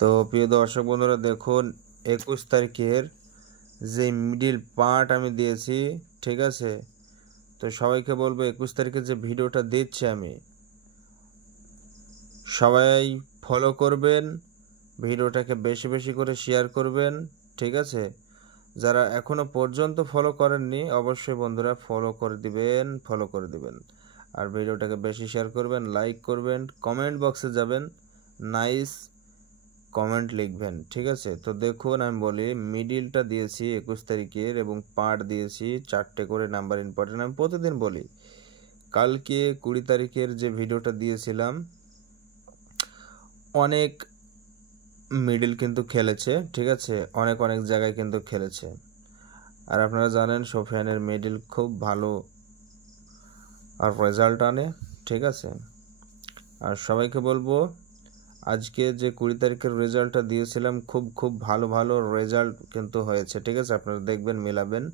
তো প্রিয় দর্শক বন্ধুরা দেখুন 21 তারিখের যে মিডিল পার্ট আমি দিয়েছি, ঠিক আছে। তো সবাইকে বলবো 21 তারিখে যে ভিডিওটা দিচ্ছি আমি, সবাই ফলো করবেন, ভিডিওটাকে বেশি বেশি করে শেয়ার করবেন, ঠিক আছে। যারা এখনো পর্যন্ত ফলো করেননি অবশ্যই বন্ধুরা ফলো করে দিবেন আর ভিডিওটাকে বেশি শেয়ার করবেন, লাইক করবেন, কমেন্ট বক্সে যাবেন, নাইস কমেন্ট লিখবেন, ঠিক আছে। তো দেখুন আমি বলি, মিডিলটা দিয়েছি 21 তারিখের এবং পার্ট দিয়েছি 4টে করে নাম্বার ইম্পর্টেন্ট। আমি প্রতিদিন বলি, কালকে 20 তারিখের যে ভিডিওটা দিয়েছিলাম অনেক মিডিল কিন্তু খেলেছে, ঠিক আছে, অনেক জায়গায় কিন্তু খেলেছে। আর আপনারা জানেন সোফিয়ানের মিডিল খুব ভালো আর রেজাল্ট আনে, ঠিক আছে। আর সবাইকে বলবো, আজকে যে 20 তারিখের রেজাল্টটা দিয়েছিলাম খুব ভালো রেজাল্ট কিন্তু হয়েছে, ঠিক আছে। আপনারা দেখবেন, মিলাবেন,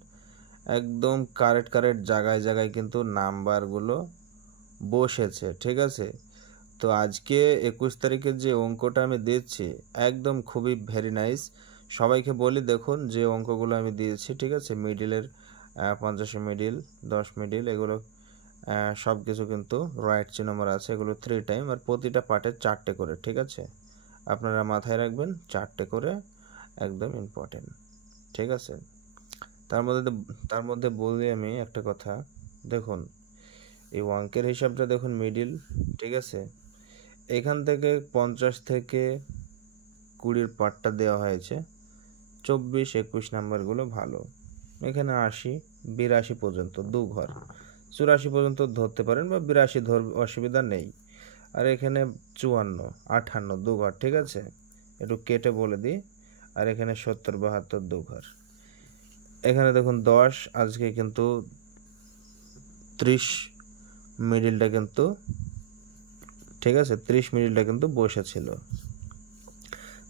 একদম কারেক্ট জায়গায় কিন্তু নাম্বারগুলো বসেছে, ঠিক আছে। তো আজকে 21 তারিখের যে অঙ্কটা আমি দিচ্ছি একদম খুবই ভেরি নাইস। সবাইকে বলি দেখুন যে অঙ্কগুলো আমি দিয়েছি, ঠিক আছে, মিডিলের 50 মিডিল, 10 মিডিল, এগুলো সব কিছু কিন্তু রাইট চিহ্ন আছে, এগুলো 3 টাইম আর প্রতিটা পার্টে 4টে করে, ঠিক আছে। আপনারা মাথায় রাখবেন 4টে করে, একদম ইম্পর্টেন্ট, ঠিক আছে। তার মধ্যে বলি আমি একটা কথা, দেখুন এই অঙ্কের হিসাবটা দেখুন, মিডিল, ঠিক আছে, এখান থেকে 50 থেকে 20 পার্টটা দেওয়া হয়েছে, 24, 21 নাম্বারগুলো ভালো, এখানে 80, 82 পর্যন্ত 2 ঘর, 84 পর্যন্ত ধরতে পারেন বা 82 অসুবিধা নেই। আর এখানে 54, 58 2 ঘর, ঠিক আছে, একটু কেটে বলে দিই। আর এখানে 70, 72 2 ঘর। এখানে দেখুন 10, আজকে কিন্তু 30 মিডিলটা কিন্তু, ঠিক আছে, 30 মিডিলটা কিন্তু বসেছিল।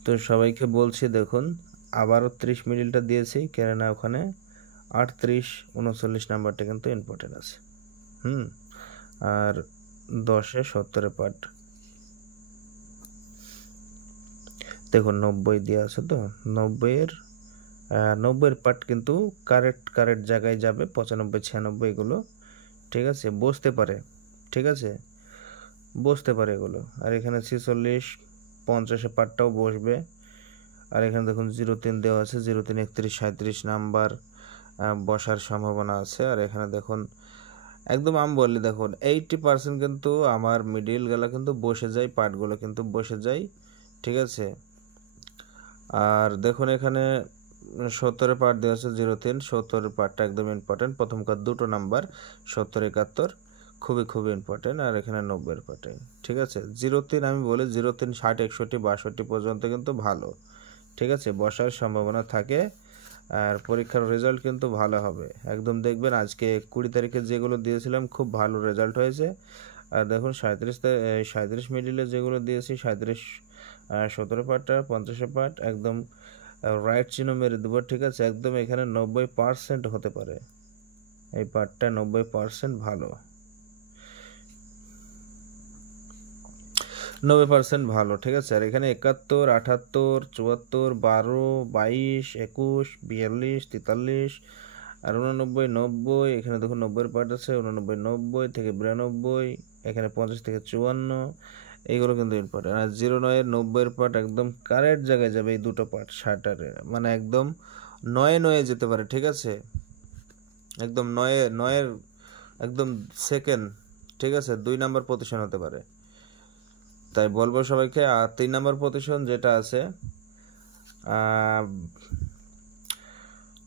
তো সবাইকে বলছি দেখুন, আবারও 30 মিডিলটা দিয়েছি, কেননা ওখানে 38, 39 নাম্বারটা কিন্তু ইম্পর্টেন্ট আছে। আর 10-এ 70 পার্ট দেখুন 90 দেওয়া আছে, তো 90-এর পার্ট কিন্তু কারেক্ট জায়গায় যাবে, 95, 96 এগুলো, ঠিক আছে, বসতে পারে, ঠিক আছে, বসতে পারে এগুলো। আর এখানে 46, 50-এ পার্টটাও বসবে। আর এখানে দেখুন 03 দেওয়া আছে, 03, 31, 37 নাম্বার বসার সম্ভাবনা আছে। আর এখানে দেখুন একদম আমি বললি দেখুন 80% কিন্তু আমার মিডিল গেলা কিন্তু বসে যায়, পার্টগুলো কিন্তু বসে যায়, ঠিক আছে। আর দেখুন এখানে 70-এর পার্ট দেওয়া আছে 03, 70-এর পার্টটা একদম ইম্পর্টেন্ট, প্রথমকার দুটো নাম্বার 70, 71 খুবই ইম্পর্টেন্ট। আর এখানে 90-এর পার্টে, ঠিক আছে। 03 আমি বলি 03, 60, 61, 62 পর্যন্ত কিন্তু ভালো, ঠিক আছে, বসার সম্ভাবনা থাকে। আর পরীক্ষার রেজাল্ট কিন্তু ভালো হবে, একদম দেখবেন। আজকে 20 তারিখে যেগুলো দিয়েছিলাম খুব ভালো রেজাল্ট হয়েছে। আর দেখুন 37 মিডিলে যেগুলো দিয়েছি, 37, 17 পার্টটা, 50 পার্ট একদম রাইট চিহ্ন মেরে দেবো, ঠিক আছে। একদম এখানে 90% হতে পারে, এই পার্টটা 90% ভালো, 90% ভালো, ঠিক আছে। আর এখানে 71, 78, 74, 12, 22, 21, 42, 43 আর 89, 90, এখানে দেখুন 90-এর পার্ট আছে, 89, 90 থেকে 92, এখানে 50 থেকে 54, এইগুলো কিন্তু ইম্পর্টেন্ট। আর 09-এর 90-এর পার্ট একদম কারেক্ট জায়গায় যাবে, এই দুটো পার্ট 60-এর, মানে একদম 9 যেতে পারে, ঠিক আছে, একদম 9-এর একদম সেকেন্ড, ঠিক আছে, 2 নাম্বার পজিশন হতে পারে। তাই বলবো সবাইকে। আর 3 নাম্বার পজিশন যেটা আছে,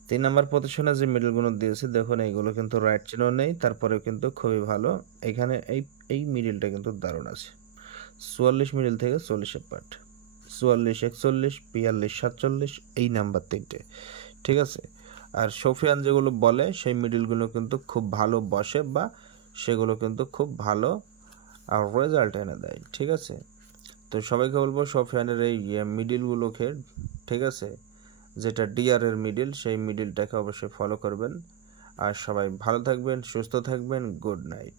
3 নাম্বার পজিশনে যে মিডলগুলো দিয়েছি দেখুন, এইগুলো কিন্তু রাইট চিহ্ন নেই, তারপরেও কিন্তু খুবই ভালো। এখানে এই মিডিলটা কিন্তু দারুণ আছে, 44 মিডিল থেকে 40-এর পার্ট, 44, 41, 42, 47, এই নাম্বার 3টে, ঠিক আছে। আর সোফিয়ান যেগুলো বলে সেই মিডিলগুলো কিন্তু খুব ভালো বসে, বা সেগুলো কিন্তু খুব ভালো আর রেজাল্ট এনে দেয়, ঠিক আছে। তো সবাইকে বলবো সোফিয়ানের এই মিডিলগুলোকে, ঠিক আছে, যেটা ডিআরের মিডিল, সেই মিডিলটাকে অবশ্যই ফলো করবেন। আর সবাই ভালো থাকবেন, সুস্থ থাকবেন, গুড নাইট।